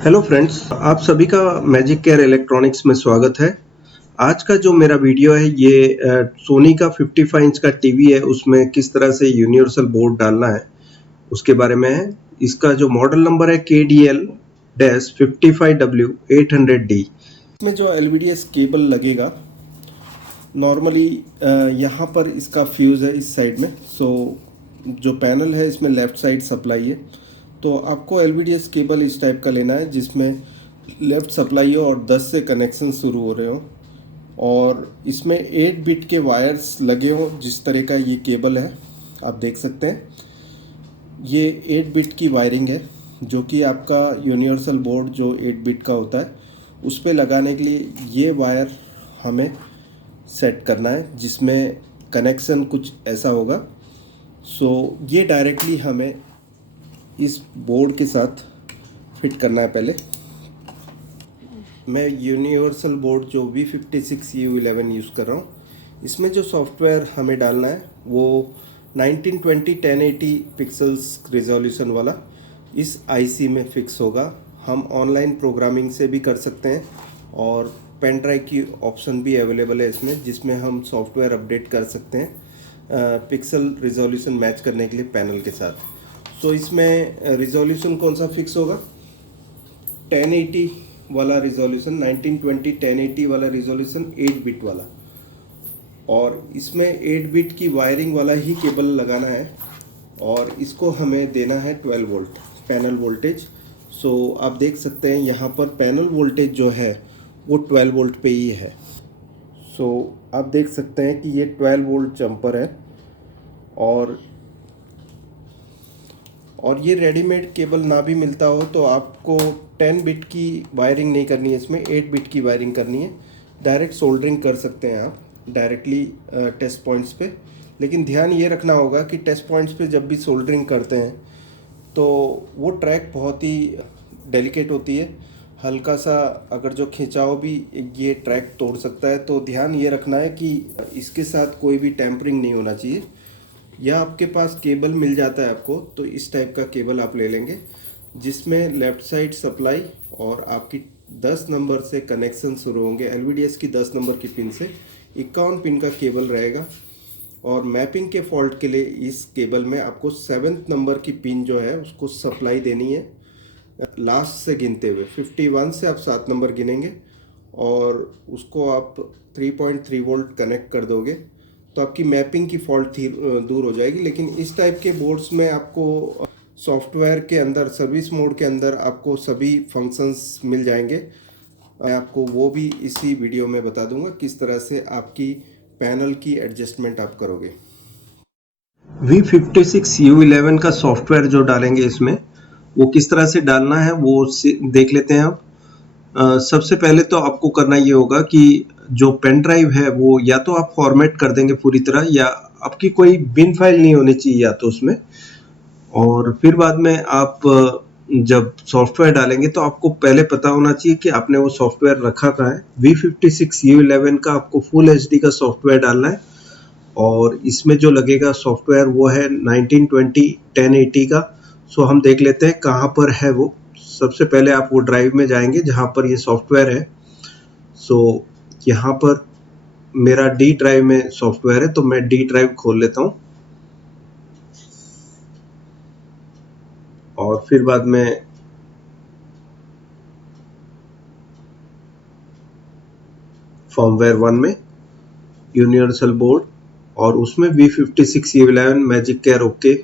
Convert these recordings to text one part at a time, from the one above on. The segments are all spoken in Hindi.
हेलो फ्रेंड्स, आप सभी का मैजिक केयर इलेक्ट्रॉनिक्स में स्वागत है। आज का जो मेरा वीडियो है ये सोनी का 55 इंच का टीवी है, उसमें किस तरह से यूनिवर्सल बोर्ड डालना है उसके बारे में है। इसका जो मॉडल नंबर है KDL-55W800D। इसमें जो एलवीडीएस केबल लगेगा नॉर्मली यहाँ पर इसका फ्यूज़ है इस साइड में। जो पैनल है इसमें लेफ़्ट साइड सप्लाई है, तो आपको एलवीडीएस केबल इस टाइप का लेना है जिसमें लेफ़्ट सप्लाई हो और 10 से कनेक्शन शुरू हो रहे हो और इसमें 8 बिट के वायर्स लगे हों। जिस तरह का ये केबल है आप देख सकते हैं, ये 8 बिट की वायरिंग है जो कि आपका यूनिवर्सल बोर्ड जो 8 बिट का होता है उस पर लगाने के लिए ये वायर हमें सेट करना है, जिसमें कनेक्शन कुछ ऐसा होगा। ये डायरेक्टली हमें इस बोर्ड के साथ फिट करना है। पहले मैं यूनिवर्सल बोर्ड जो V56U11 यूज़ कर रहा हूँ। इसमें जो सॉफ्टवेयर हमें डालना है वो 1920 1080 पिक्सल्स रिजोल्यूशन वाला इस आईसी में फिक्स होगा। हम ऑनलाइन प्रोग्रामिंग से भी कर सकते हैं और पेन ड्राइव की ऑप्शन भी अवेलेबल है इसमें, जिसमें हम सॉफ्टवेयर अपडेट कर सकते हैं पिक्सल रिजोल्यूशन मैच करने के लिए पैनल के साथ। इसमें रिजोल्यूशन कौन सा फिक्स होगा? 1080 वाला रिजोल्यूशन, 1920 1080 वाला रिजोल्यूशन 8 बिट वाला, और इसमें 8 बिट की वायरिंग वाला ही केबल लगाना है और इसको हमें देना है 12 वोल्ट पैनल वोल्टेज। आप देख सकते हैं यहाँ पर पैनल वोल्टेज जो है वो 12 वोल्ट पे ही है। आप देख सकते हैं कि ये 12 वोल्ट जंपर है और ये रेडीमेड केबल ना भी मिलता हो तो आपको 10 बिट की वायरिंग नहीं करनी है, इसमें 8 बिट की वायरिंग करनी है। डायरेक्ट सोल्डरिंग कर सकते हैं आप डायरेक्टली टेस्ट पॉइंट्स पे, लेकिन ध्यान ये रखना होगा कि टेस्ट पॉइंट्स पे जब भी सोल्डरिंग करते हैं तो वो ट्रैक बहुत ही डेलिकेट होती है। हल्का सा अगर जो खिंचाव भी ये ट्रैक तोड़ सकता है, तो ध्यान ये रखना है कि इसके साथ कोई भी टैंपरिंग नहीं होना चाहिए। या आपके पास केबल मिल जाता है आपको, तो इस टाइप का केबल आप ले लेंगे जिसमें लेफ़्ट साइड सप्लाई और आपकी 10 नंबर से कनेक्शन शुरू होंगे। एलवीडीएस की 10 नंबर की पिन से 51 पिन का केबल रहेगा और मैपिंग के फॉल्ट के लिए इस केबल में आपको 7th नंबर की पिन जो है उसको सप्लाई देनी है लास्ट से गिनते हुए। 51 से आप 7 नंबर गिनेंगे और उसको आप 3.3 वोल्ट कनेक्ट कर दोगे तो आपकी मैपिंग की फॉल्ट दूर हो जाएगी। लेकिन इस टाइप के बोर्ड्स में आपको सॉफ्टवेयर के अंदर सर्विस मोड के अंदर आपको सभी फंक्शंस मिल जाएंगे। मैं आपको वो भी इसी वीडियो में बता दूंगा किस तरह से आपकी पैनल की एडजस्टमेंट आप करोगे। V56U11 का सॉफ्टवेयर जो डालेंगे इसमें, वो किस तरह से डालना है वो देख लेते हैं आप। सबसे पहले तो आपको करना ये होगा कि जो पेन ड्राइव है वो या तो आप फॉर्मेट कर देंगे पूरी तरह, या आपकी कोई बिन फाइल नहीं होनी चाहिए या तो उसमें। और फिर बाद में आप जब सॉफ्टवेयर डालेंगे तो आपको पहले पता होना चाहिए कि आपने वो सॉफ्टवेयर रखा कहाँ है। V56U11 का आपको फुल HD का सॉफ्टवेयर डालना है और इसमें जो लगेगा सॉफ्टवेयर वो है 1920 1080 का। हम देख लेते हैं कहाँ पर है वो। सबसे पहले आप वो ड्राइव में जाएंगे जहाँ पर ये सॉफ्टवेयर है। यहाँ पर मेरा डी ड्राइव में सॉफ्टवेयर है, तो मैं डी ड्राइव खोल लेता हूँ और फिर बाद में फर्मवेयर 1 में यूनिवर्सल बोर्ड और उसमें V56U11 मैजिक केयर ओके,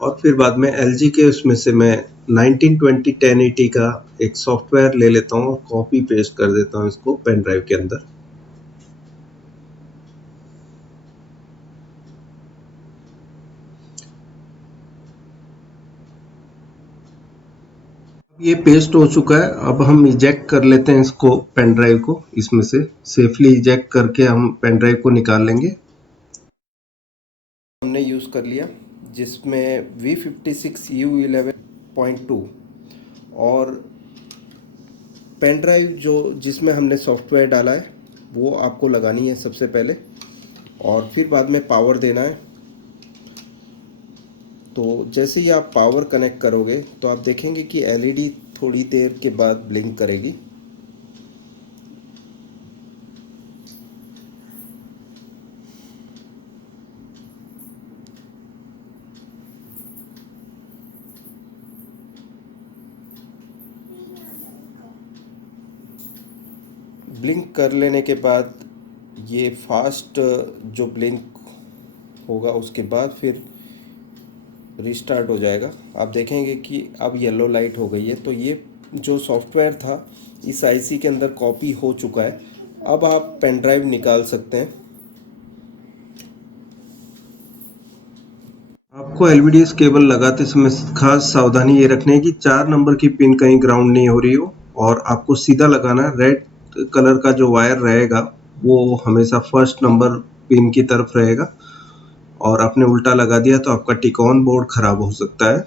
और फिर बाद में LG के उसमें से मैं 1920 1080 का एक सॉफ्टवेयर ले लेता हूँ और कॉपी पेस्ट कर देता हूँ इसको पेन ड्राइव के अंदर। ये पेस्ट हो चुका है। अब हम इजेक्ट कर लेते हैं इसको, पेन ड्राइव को इसमें से सेफली इजेक्ट करके हम पेन ड्राइव को निकाल लेंगे। हमने यूज़ कर लिया जिसमें V56U11.2 और पेन ड्राइव जो जिसमें हमने सॉफ्टवेयर डाला है वो आपको लगानी है सबसे पहले, और फिर बाद में पावर देना है। तो जैसे ही आप पावर कनेक्ट करोगे तो आप देखेंगे कि एलईडी थोड़ी देर के बाद ब्लिंक करेगी। ब्लिंक कर लेने के बाद ये फास्ट जो ब्लिंक होगा उसके बाद फिर रिस्टार्ट हो जाएगा। आप देखेंगे कि अब येलो लाइट हो गई है। तो ये जो सॉफ्टवेयर था इस आईसी के अंदर कॉपी हो चुका है। अब आप पेन ड्राइव निकाल सकते हैं। आपको एलवीडीएस केबल लगाते समय खास सावधानी ये रखनी है कि 4 नंबर की पिन कहीं ग्राउंड नहीं हो रही हो और आपको सीधा लगाना है। रेड कलर का जो वायर रहेगा वो हमेशा फर्स्ट नंबर पिन की तरफ रहेगा और आपने उल्टा लगा दिया तो आपका टिकॉन बोर्ड खराब हो सकता है।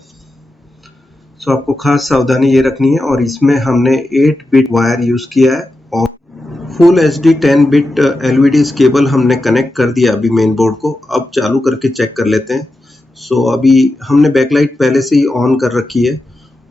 सो आपको खास सावधानी ये रखनी है। और इसमें हमने 8 बिट वायर यूज़ किया है और full HD 10 bit LVDS cable हमने कनेक्ट कर दिया अभी मेन बोर्ड को। अब चालू करके चेक कर लेते हैं। सो अभी हमने बैकलाइट पहले से ही ऑन कर रखी है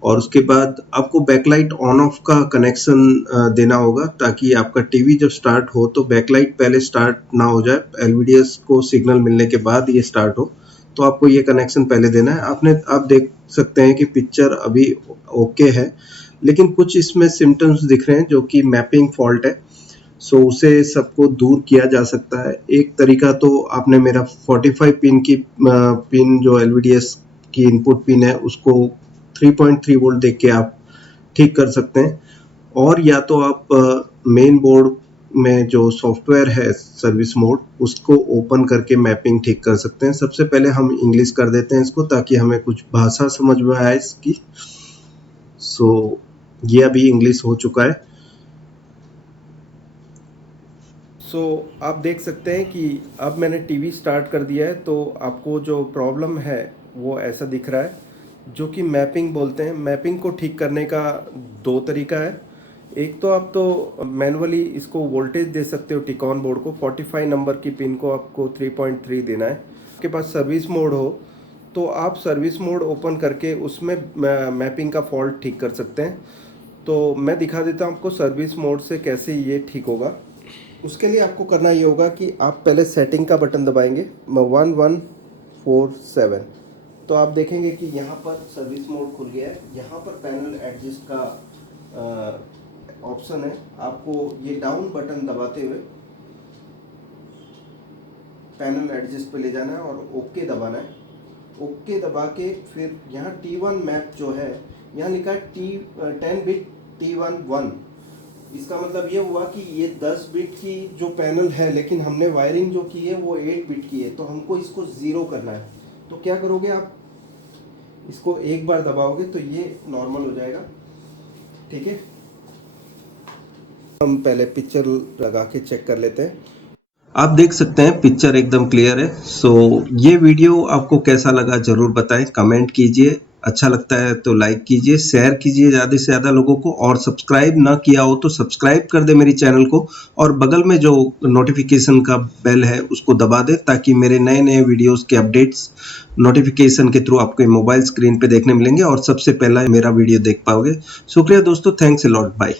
और उसके बाद आपको बैकलाइट ऑन ऑफ का कनेक्शन देना होगा ताकि आपका टीवी जब स्टार्ट हो तो बैकलाइट पहले स्टार्ट ना हो जाए, एलवीडीएस को सिग्नल मिलने के बाद ये स्टार्ट हो। तो आपको ये कनेक्शन पहले देना है। आप देख सकते हैं कि पिक्चर अभी ओके है, लेकिन कुछ इसमें सिम्टम्स दिख रहे हैं जो कि मैपिंग फॉल्ट है। सो उसे सबको दूर किया जा सकता है। एक तरीका तो आपने मेरा 45 पिन की पिन जो एलवीडीएस की इनपुट पिन है उसको 3.3 वोल्ट देख के आप ठीक कर सकते हैं। और या तो आप मेन बोर्ड में जो सॉफ्टवेयर है सर्विस मोड उसको ओपन करके मैपिंग ठीक कर सकते हैं। सबसे पहले हम इंग्लिश कर देते हैं इसको ताकि हमें कुछ भाषा समझ में आए इसकी। सो ये अभी इंग्लिश हो चुका है। आप देख सकते हैं कि अब मैंने टीवी स्टार्ट कर दिया है तो आपको जो प्रॉब्लम है वो ऐसा दिख रहा है, जो कि मैपिंग बोलते हैं। मैपिंग को ठीक करने का 2 तरीका है। एक तो आप तो मैनुअली इसको वोल्टेज दे सकते हो टिकॉन बोर्ड को। 45 नंबर की पिन को आपको 3.3 देना है। आपके पास सर्विस मोड हो तो आप सर्विस मोड ओपन करके उसमें मैपिंग का फॉल्ट ठीक कर सकते हैं। तो मैं दिखा देता हूँ आपको सर्विस मोड से कैसे ये ठीक होगा। उसके लिए आपको करना ये होगा कि आप पहले सेटिंग का बटन दबाएंगे 1147। तो आप देखेंगे कि यहाँ पर सर्विस मोड खुल गया है। यहाँ पर पैनल एडजस्ट का ऑप्शन है। आपको ये डाउन बटन दबाते हुए पैनल एडजस्ट पे ले जाना है और ओके दबाना है। ओके दबा के फिर यहाँ T1 मैप जो है यहाँ लिखा है 10 बिट T1 इसका मतलब ये हुआ कि ये 10 बिट की जो पैनल है, लेकिन हमने वायरिंग जो की है वो 8 बिट की है। तो हमको इसको 0 करना है। तो क्या करोगे आप, इसको एक बार दबाओगे तो ये नॉर्मल हो जाएगा। ठीक है, हम पहले पिक्चर लगा के चेक कर लेते हैं। आप देख सकते हैं पिक्चर एकदम क्लियर है। सो ये वीडियो आपको कैसा लगा जरूर बताएं, कमेंट कीजिए। अच्छा लगता है तो लाइक कीजिए, शेयर कीजिए ज़्यादा से ज़्यादा लोगों को, और सब्सक्राइब ना किया हो तो सब्सक्राइब कर दे मेरी चैनल को और बगल में जो नोटिफिकेशन का बेल है उसको दबा दे ताकि मेरे नए नए वीडियोस के अपडेट्स नोटिफिकेशन के थ्रू आपके मोबाइल स्क्रीन पे देखने मिलेंगे और सबसे पहला मेरा वीडियो देख पाओगे। शुक्रिया दोस्तों, थैंक्स अ लॉट, बाय।